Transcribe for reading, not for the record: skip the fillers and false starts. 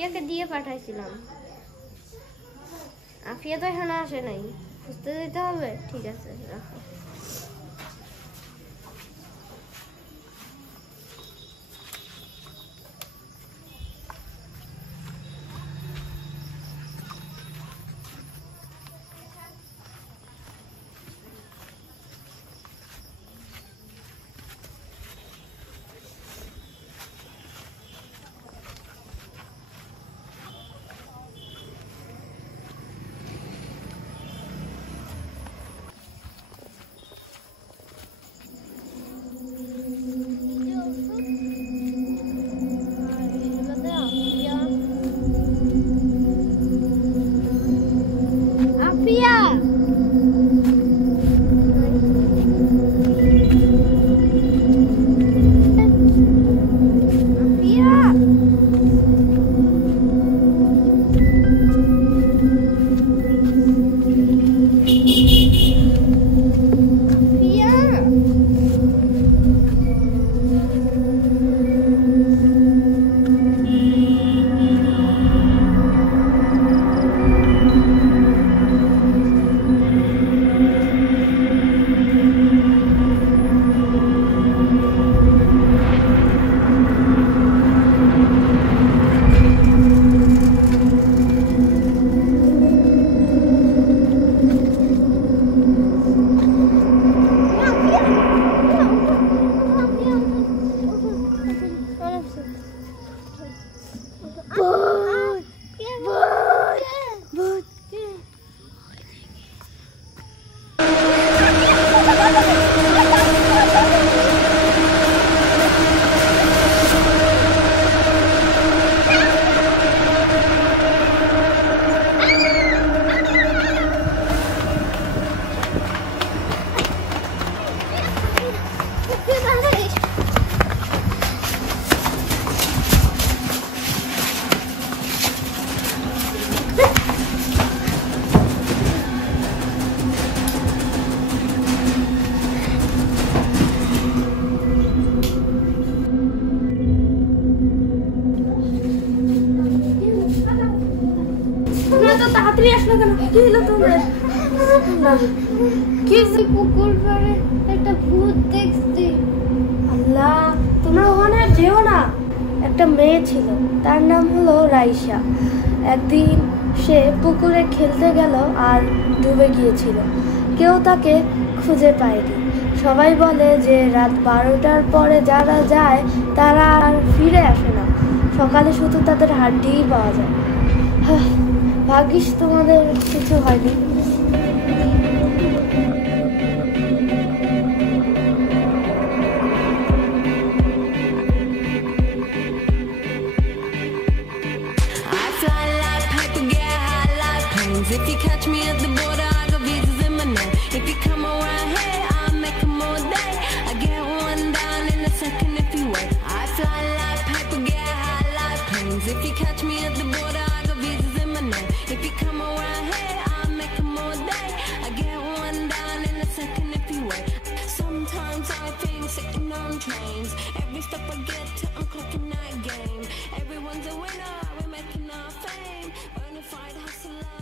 আফিয়াকে দিয়ে পাঠাইছিলাম। আফিয়া তো এখানে আসে নাই, খুঁজতে দিতে হবে। ঠিক আছে, রাখো। পুকুর পাড়ে একটা ভূত দেখছি। আল্লাহ, তোমরা ওখানে যেও না। একটা মেয়ে ছিল, তার নাম হলো রাইসা। একদিন সে পুকুরে খেলতে গেল আর ডুবে গিয়েছিল। কেউ তাকে খুঁজে পায়নি। সবাই বলে যে রাত 12টার পরে যারা যায় তারা আর ফিরে আসে না। সকালে শুধু তাদের হাড্ডিই পাওয়া যায়। ভাগ্যিস তোমাদের কিছু হয়নি। If you catch me at the border, I got visas in my name. If you come around here, I'll make them all day. I get one down in a second if you wait. I fly like paper, get high like planes. If you catch me at the border, I got visas in my name. If you come around here, I'll make them all day. I get one down in a second if you wait. Sometimes I think sitting on trains. Every step I get to, I'm clocking that game. Everyone's a winner, we're making our fame. Bonafide hustler.